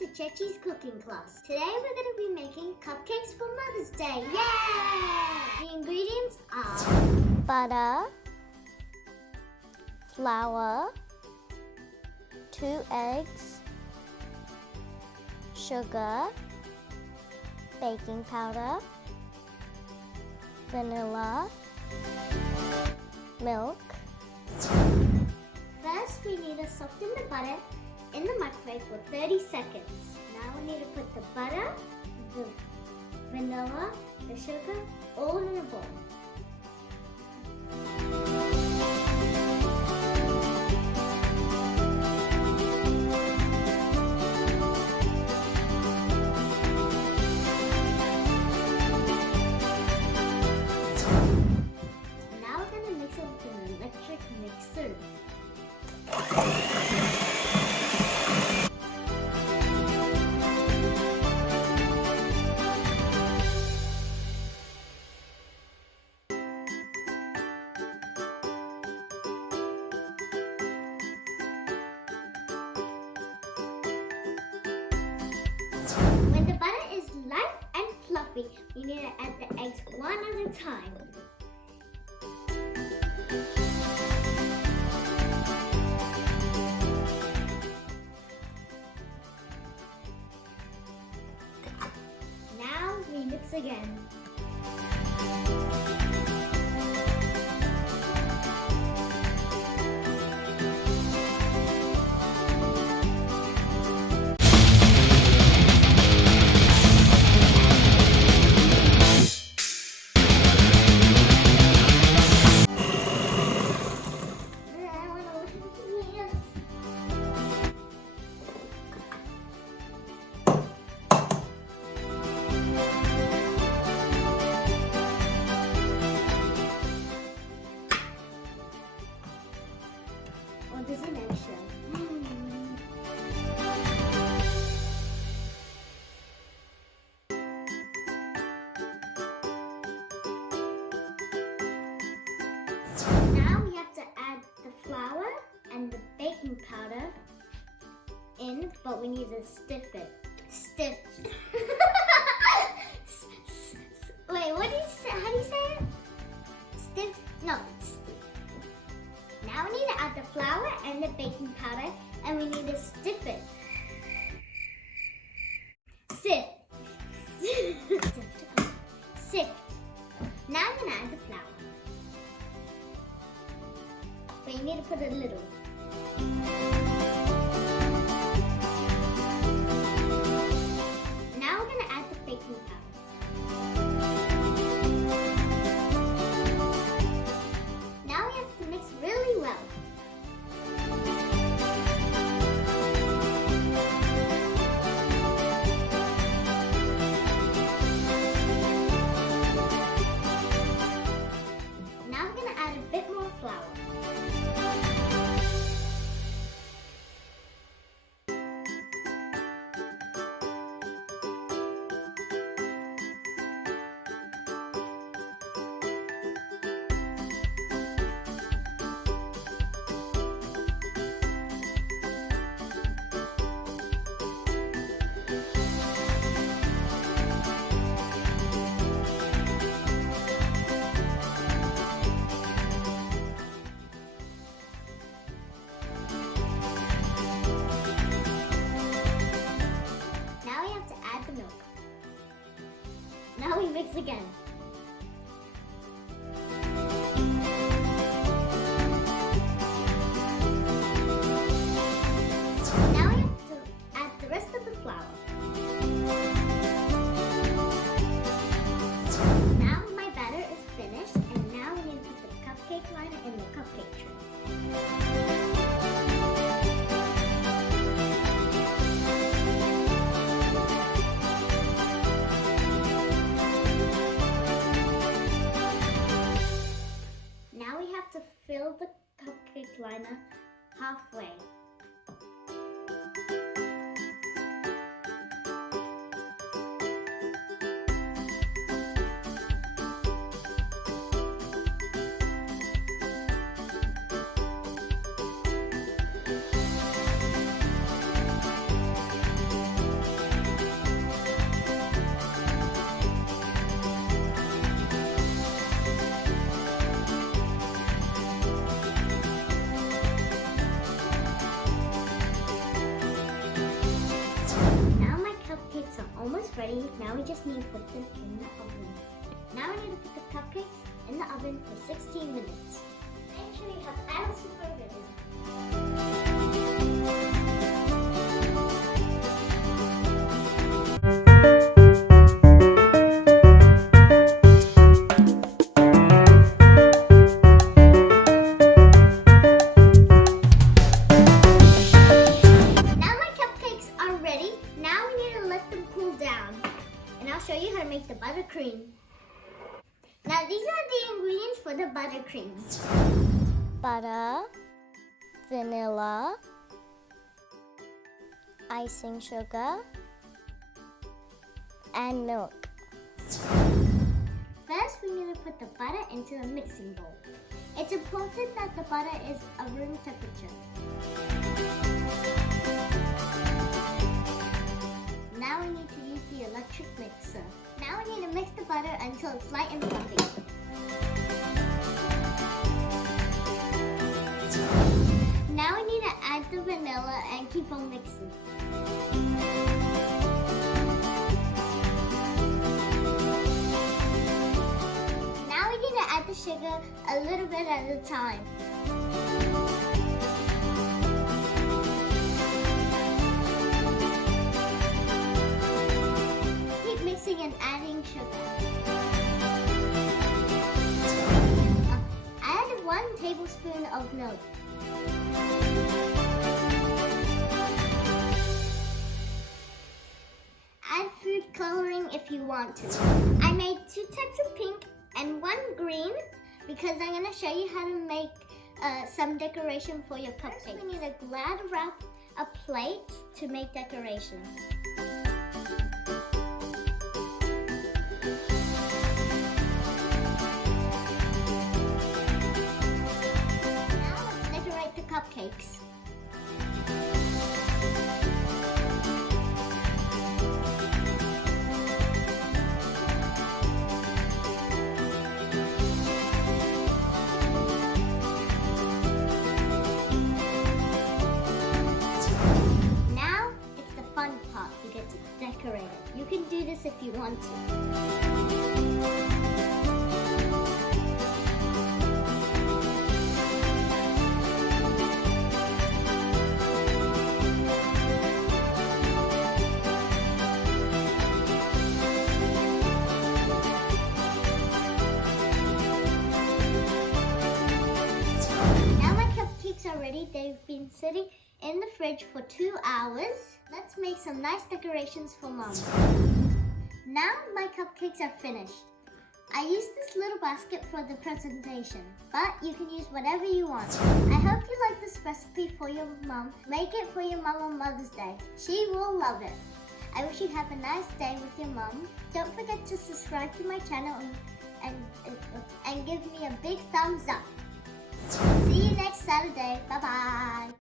to Chechi's cooking class. Today we're going to be making cupcakes for Mother's Day. Yay! The ingredients are butter, flour, 2 eggs, sugar, baking powder, vanilla, milk. First, we need to soften the butter in the microwave for 30 seconds. Now we need to put the butter, the vanilla, the sugar, all in a bowl. Now we're going to mix it with an electric mixer. When the butter is light and fluffy, we need to add the eggs one at a time. Now we mix again. Oh, there's an eggshell. Now we have to add the flour and the baking powder in, but we need to stiff it. Stiff. Wait, what do you say? How do you say it? Stiff? No. Now we need to add the flour and the baking powder, and we need to stiff it. Sift. Sift. Now I'm going to add the flour. But you need to put a little. Now we're going to add the baking powder. Now we have to mix really well. Now I'm going to add a bit more flour. Now we mix again. Now we have to add the rest of the flour. Now my batter is finished, and now we need to put the cupcake liner in the cupcake tray. To fill the cupcake liner halfway. ready. Now we just need to put them in the oven. Now we need to put the cupcakes in the oven for 16 minutes. Make sure you have added supervision. I'll show you how to make the buttercream. Now these are the ingredients for the buttercream. Butter, vanilla, icing sugar, and milk. First, we need to put the butter into a mixing bowl. It's important that the butter is a room temperature. Now we need to use the electric mixer. Now we need to mix the butter until it's light and fluffy. Now we need to add the vanilla and keep on mixing. Now we need to add the sugar a little bit at a time. And adding sugar. Add 1 tablespoon of milk. Add food coloring if you want to. I made 2 types of pink and 1 green because I'm going to show you how to make some decoration for your cupcakes. First, we need a Glad wrap a plate to make decorations. Cupcakes. Now it's the fun part. You get to decorate it. You can do this if you want to. Already, they've been sitting in the fridge for 2 hours. Let's make some nice decorations for Mom. Now my cupcakes are finished. I used this little basket for the presentation, but you can use whatever you want. I hope you like this recipe for your mom. Make it for your mom on Mother's Day. She will love it. I wish you have a nice day with your mom. Don't forget to subscribe to my channel and give me a big thumbs up. See you next Saturday. Bye-bye.